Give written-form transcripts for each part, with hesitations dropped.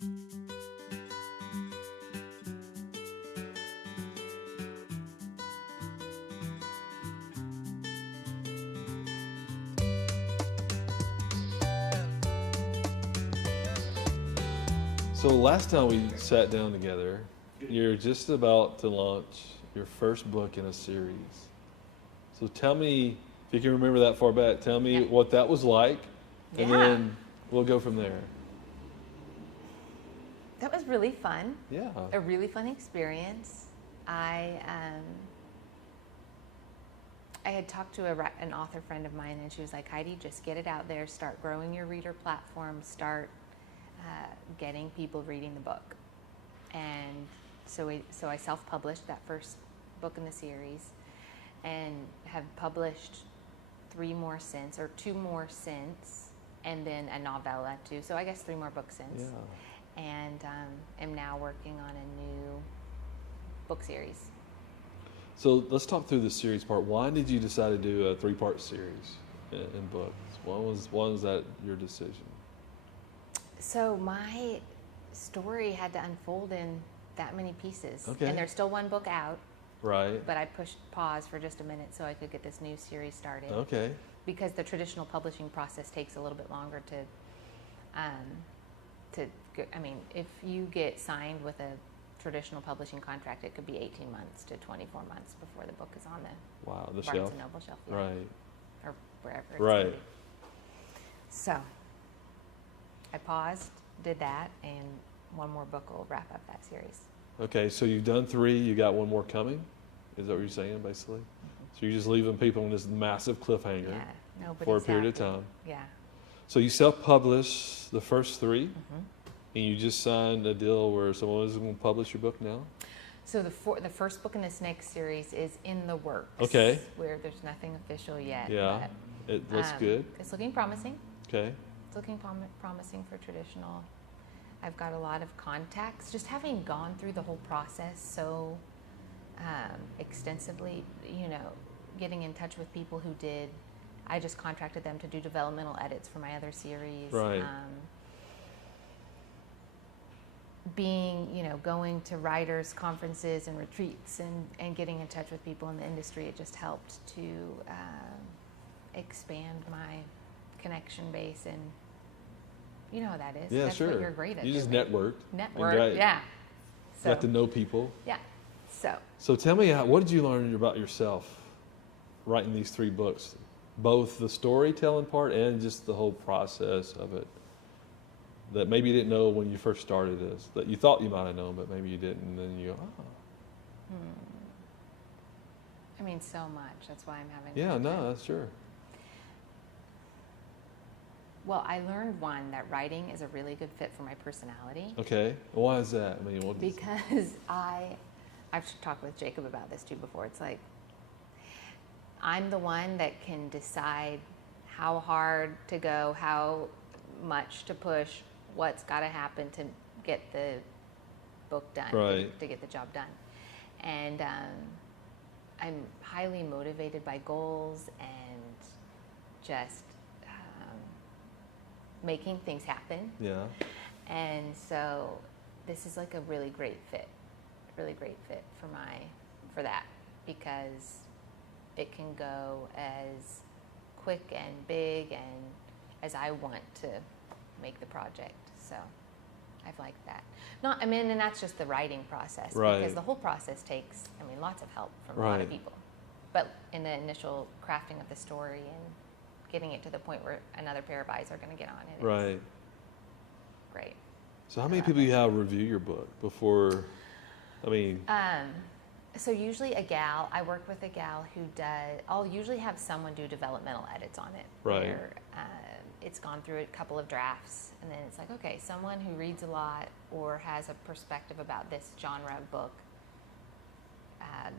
So last time we sat down together, you're just about to launch your first book in a series. So tell me, if you can remember that far back, tell me what that was like, and then we'll go from there. That was really fun. Yeah. A really fun experience. I had talked to an author friend of mine, and she was like, Heidi, just get it out there, start growing your reader platform, start getting people reading the book. And so I self-published that first book in the series, and have published 3 more since, or 2 more since, and then a novella too. So I guess 3 more books since. Yeah. And am now working on a new book series. So let's talk through the series part. Why did you decide to do a 3-part series in books? Why was that your decision? So my story had to unfold in that many pieces. Okay. And there's still 1 book out. Right. But I pushed pause for just a minute so I could get this new series started. Okay. Because the traditional publishing process takes a little bit longer if you get signed with a traditional publishing contract, it could be 18 months to 24 months before the book is on the the Barnes shelf. and Noble shelf. Yeah. Right. Or wherever it's Right. gonna be. So I paused, did that, and 1 more book will wrap up that series. Okay, so you've done 3, you got 1 more coming? Is that what you're saying, basically? Mm-hmm. So you're just leaving people in this massive cliffhanger Yeah, nobody's for a period of happy. time. Yeah. So you self-published the first 3, Mm-hmm. and you just signed a deal where someone is going to publish your book now? So the first book in this next series is in the works. Okay. Where there's nothing official yet. Yeah, but, it looks good. It's looking promising. Okay. It's looking promising for traditional. I've got a lot of contacts. Just having gone through the whole process so extensively, getting in touch with people who did. I just contracted them to do developmental edits for my other series. Right. Going to writers' conferences and retreats and getting in touch with people in the industry, it just helped to expand my connection base, and you know how that is. Yeah, That's sure. what you're great at. You just doing. networked. Yeah. So, Got to know people. Yeah. So tell me, what did you learn about yourself writing these 3 books? Both the storytelling part and just the whole process of it, that maybe you didn't know when you first started this, that you thought you might have known, but maybe you didn't, and then you go, I mean, so much. That's why I'm having. Yeah, such no, that's sure. Well, I learned that writing is a really good fit for my personality. Okay, why is that? I mean, Because I've talked with Jacob about this too before. It's like I'm the one that can decide how hard to go, how much to push, what's got to happen to get the book done, Right. to get the job done. And I'm highly motivated by goals and just making things happen. Yeah. And so this is like a really great fit for that, because it can go as quick and big and as I want to make the project. So I've liked that. And that's just the writing process, Right. because the whole process takes, lots of help from a lot of Right. people. But in the initial crafting of the story and getting it to the point where another pair of eyes are going to get on it, Right. it's great. So how many people you have review your book before? So usually I work with a gal who I'll usually have someone do developmental edits on it. Right. Where it's gone through a couple of drafts, and then it's like, okay, someone who reads a lot or has a perspective about this genre of book,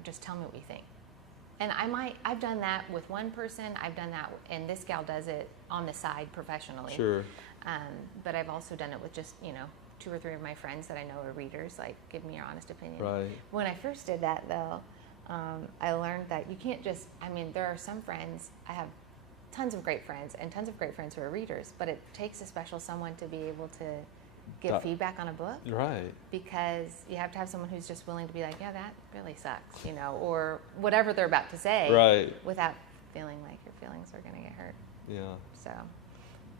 just tell me what you think. And I've done that with one person, I've done that, and this gal does it on the side professionally. Sure. But I've also done it with just, 2 or 3 of my friends that I know are readers, like, give me your honest opinion. Right. When I first did that, though, I learned that you can't just, there are some friends, I have tons of great friends and tons of great friends who are readers, but it takes a special someone to be able to give feedback on a book. Right. Because you have to have someone who's just willing to be like, yeah, that really sucks, you know, or whatever they're about to say. Right. Without feeling like your feelings are going to get hurt. Yeah. So,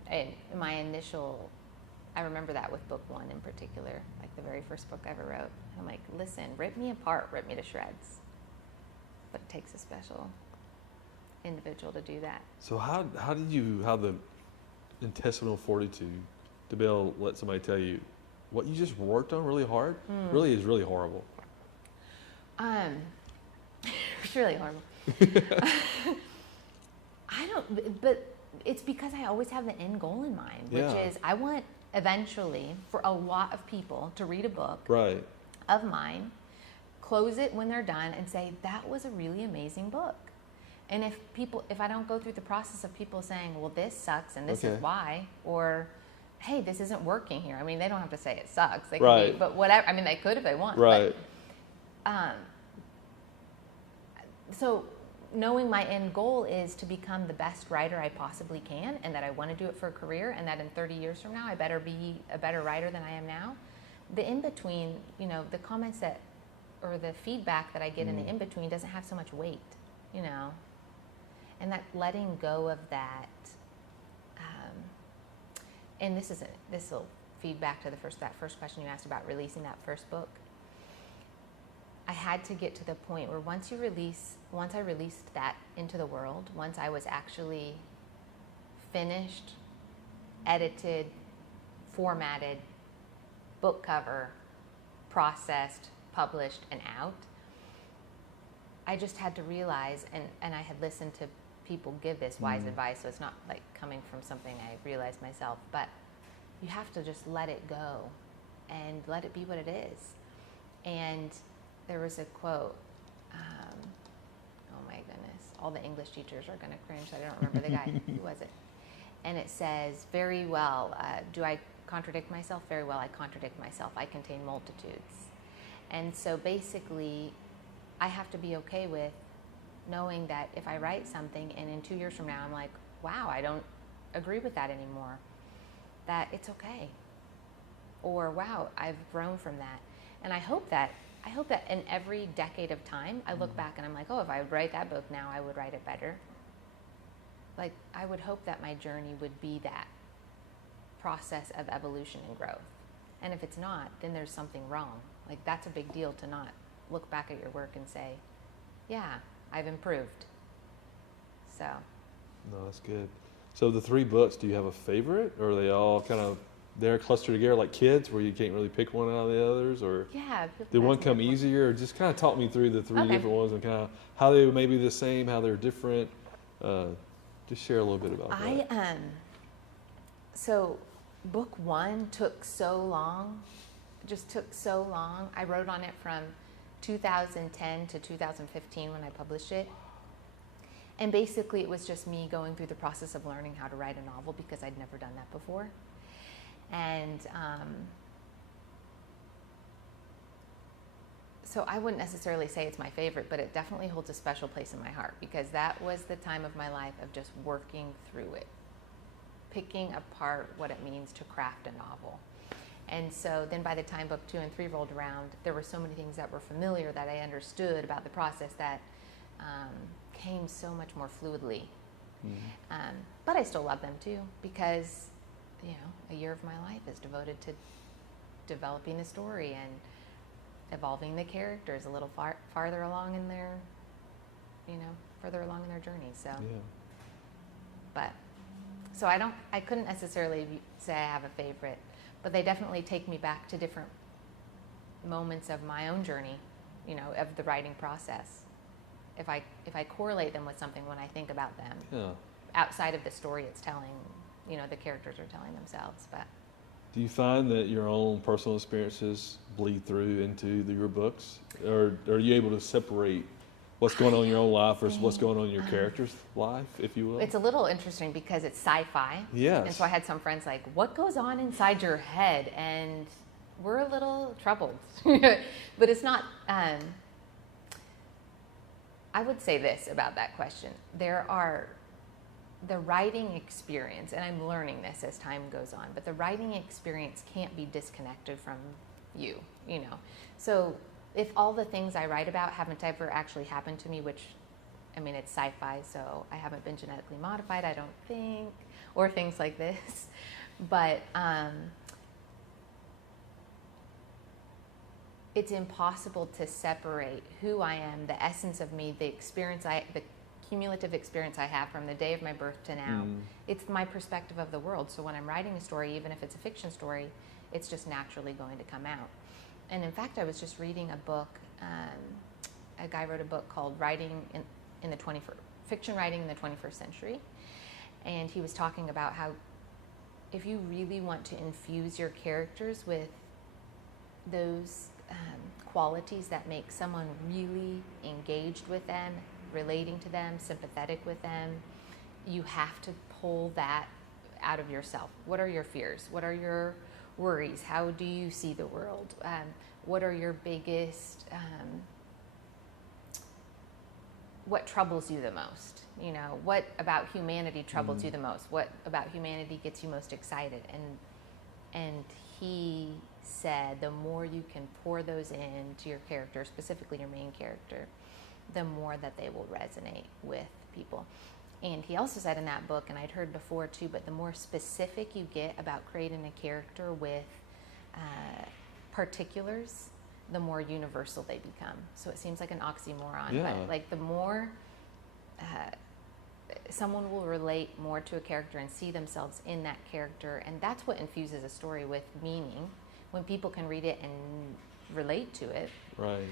and my initial, I remember that with book one in particular, like the very first book I ever wrote. I'm like, listen, rip me apart, rip me to shreds. But it takes a special individual to do that. So how did you have the intestinal fortitude to be able to let somebody tell you what you just worked on really hard really is really horrible? It's really horrible. But it's because I always have the end goal in mind, which is I want eventually for a lot of people to read a book right. of mine, close it when they're done and say, that was a really amazing book. And if I don't go through the process of people saying, well, this sucks and this is why, or hey, this isn't working here. I mean, they don't have to say it sucks. They can but whatever. I mean, they could if they want. Right. But, so knowing my end goal is to become the best writer I possibly can, and that I want to do it for a career, and that in 30 years from now, I better be a better writer than I am now. The in-between, you know, the comments or the feedback that I get in the in-between doesn't have so much weight, you know. And that letting go of that, and this will feed back to that first question you asked about releasing that first book. I had to get to the point where once I released that into the world, once I was actually finished, edited, formatted, book cover, processed, published, and out, I just had to realize, and I had listened to people give this wise advice, so it's not like coming from something I realized myself, but you have to just let it go and let it be what it is. And there was a quote, oh my goodness, all the English teachers are going to cringe, I don't remember the guy. Who was it? And it says, very well, do I contradict myself? Very well, I contradict myself. I contain multitudes. And so basically, I have to be okay with knowing that if I write something and in 2 years from now I'm like, wow, I don't agree with that anymore, that it's okay. Or wow, I've grown from that. And I hope that in every decade of time, I look back and I'm like, oh, if I would write that book now, I would write it better. Like, I would hope that my journey would be that process of evolution and growth. And if it's not, then there's something wrong. Like, that's a big deal to not look back at your work and say, yeah, I've improved. So. No, that's good. So the 3 books, do you have a favorite, or are they all kind of they're clustered together like kids, where you can't really pick one out of the others, or did one come easier? Or just kind of talk me through the 3 different ones and kind of how they may be the same, how they're different. Just share a little bit about that. So book 1 took so long, just took so long. I wrote on it from 2010 to 2015 when I published it. And basically it was just me going through the process of learning how to write a novel because I'd never done that before. And so I wouldn't necessarily say it's my favorite, but it definitely holds a special place in my heart because that was the time of my life of just working through it, picking apart what it means to craft a novel. And so then by the time book 2 and 3 rolled around, there were so many things that were familiar that I understood about the process that came so much more fluidly. But I still love them too because, you know, a year of my life is devoted to developing a story and evolving the characters a little farther along in their, you know, further along in their journey. So, but, so I couldn't necessarily say I have a favorite, but they definitely take me back to different moments of my own journey, you know, of the writing process. If I correlate them with something when I think about them, outside of the story it's telling, you know, the characters are telling themselves. But do you find that your own personal experiences bleed through into your books, or are you able to separate what's going on in your own life versus what's going on in your character's life, if you will? It's a little interesting because it's sci-fi. Yes. And so I had some friends like, what goes on inside your head? And we're a little troubled. But it's not, I would say this about that question. There are the writing experience, and I'm learning this as time goes on, but the writing experience can't be disconnected from you, you know. So if all the things I write about haven't ever actually happened to me, which, I mean, it's sci-fi, so I haven't been genetically modified, I don't think, or things like this, but it's impossible to separate who I am, the essence of me, the cumulative experience I have from the day of my birth to now. It's my perspective of the world. So when I'm writing a story, even if it's a fiction story, it's just naturally going to come out. And in fact, I was just reading a book. A guy wrote a book called Fiction Writing in the 21st Century. And he was talking about how if you really want to infuse your characters with those qualities that make someone really engaged with them, relating to them, sympathetic with them, you have to pull that out of yourself. What are your fears? What are your worries? How do you see the world? What are your biggest, what troubles you the most? You know, what about humanity troubles you the most? What about humanity gets you most excited? And he said the more you can pour those into your character, specifically your main character, the more that they will resonate with people. And he also said in that book, and I'd heard before too, but the more specific you get about creating a character with particulars, the more universal they become. So it seems like an oxymoron, but like the more someone will relate more to a character and see themselves in that character, and that's what infuses a story with meaning, when people can read it and relate to it. Right.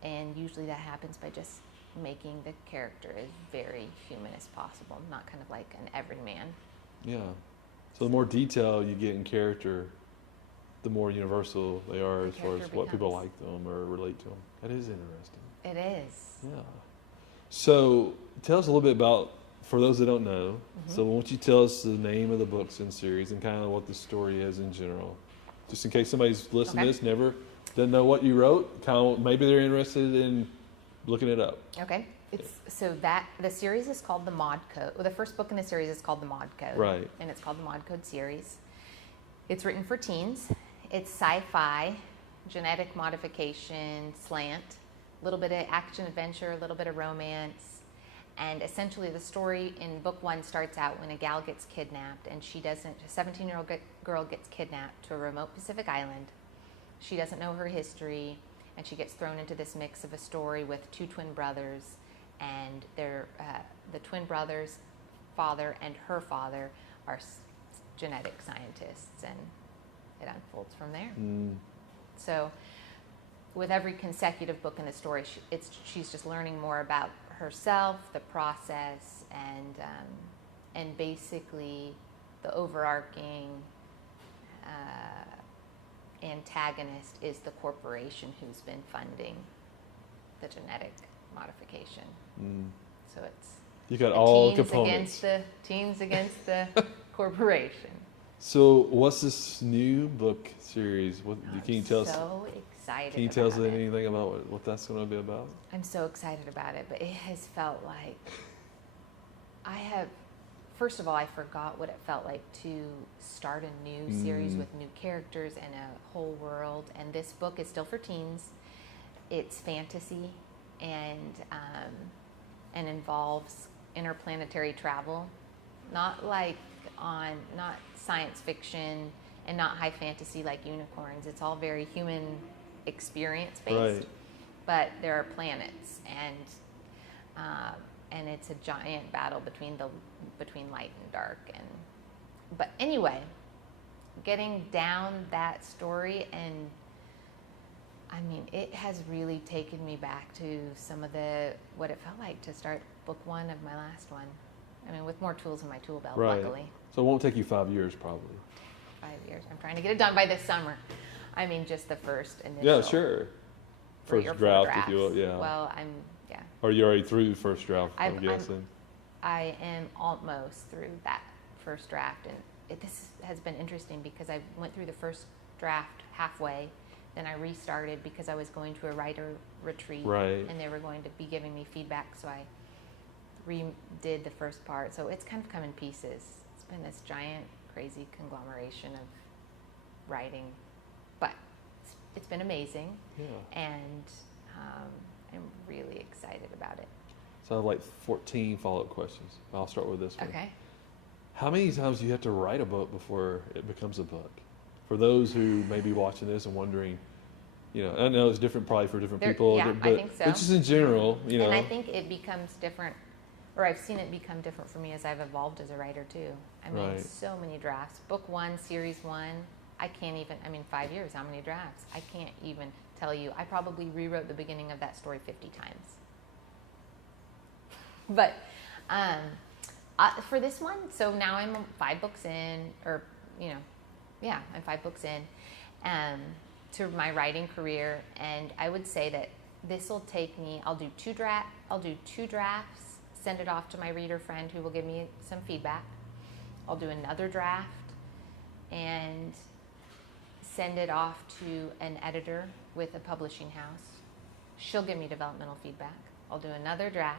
And usually that happens by just making the character as very human as possible, not kind of like an everyman. Yeah. So the more detail you get in character, the more universal they are as far as what people like them or relate to them. That is interesting. It is. Yeah. So tell us a little bit about, for those that don't know, so why don't you tell us the name of the books in series and kind of what the story is in general, just in case somebody's listening to this, never doesn't know what you wrote, kind of maybe they're interested in looking it up. Okay. The series is called The Mod Code. Well, the first book in the series is called The Mod Code. Right. And it's called The Mod Code series. It's written for teens. It's sci-fi, genetic modification, slant, a little bit of action adventure, a little bit of romance. And essentially the story in book one starts out when a gal gets kidnapped, and a 17-year-old girl gets kidnapped to a remote Pacific island. She doesn't know her history, and she gets thrown into this mix of a story with two twin brothers, and the twin brothers' father and her father are genetic scientists, and it unfolds from there. So with every consecutive book in the story, she's just learning more about herself, the process, and basically the overarching antagonist is the corporation who's been funding the genetic modification. So it's you got all components. Teens against the corporation. So what's this new book series? Can you tell us? So excited. Can you tell us anything about what that's going to be about? I'm so excited about it, but it has felt like first of all, I forgot what it felt like to start a new series with new characters and a whole world. And this book is still for teens. It's fantasy and involves interplanetary travel, not science fiction and not high fantasy like unicorns. It's all very human experience based, right. But there are planets, and it's a giant battle between light and dark. But anyway, getting down that story, and I mean, it has really taken me back to some of what it felt like to start book one of my last one. I mean, with more tools in my tool belt, right. Luckily. So it won't take you 5 years, probably. 5 years. I'm trying to get it done by this summer. I mean, just the first initial. Yeah, sure. First draft, if you will, yeah. Well, Or you're already through the first draft, I'm guessing. I am almost through that first draft, and this has been interesting because I went through the first draft halfway, then I restarted because I was going to a writer retreat, right. and they were going to be giving me feedback, so I redid the first part. So it's kind of come in pieces. It's been this giant, crazy conglomeration of writing, but it's been amazing. Yeah. And I'm really excited about it. So I have like 14 follow-up questions. I'll start with this one. Okay. How many times do you have to write a book before it becomes a book? For those who may be watching this and wondering, I know it's different probably for different people. Yeah, but I think so. just in general, And I think it becomes different, or I've seen it become different for me as I've evolved as a writer too. I mean, Right. so many drafts. Book 1, series 1, I can't even, 5 years, how many drafts? I can't even tell you. I probably rewrote the beginning of that story 50 times. But for this one, so now I'm 5 books in, or, I'm 5 books in to my writing career. And I would say that this will take me, I'll do 2 drafts, send it off to my reader friend who will give me some feedback. I'll do another draft and send it off to an editor with a publishing house. She'll give me developmental feedback. I'll do another draft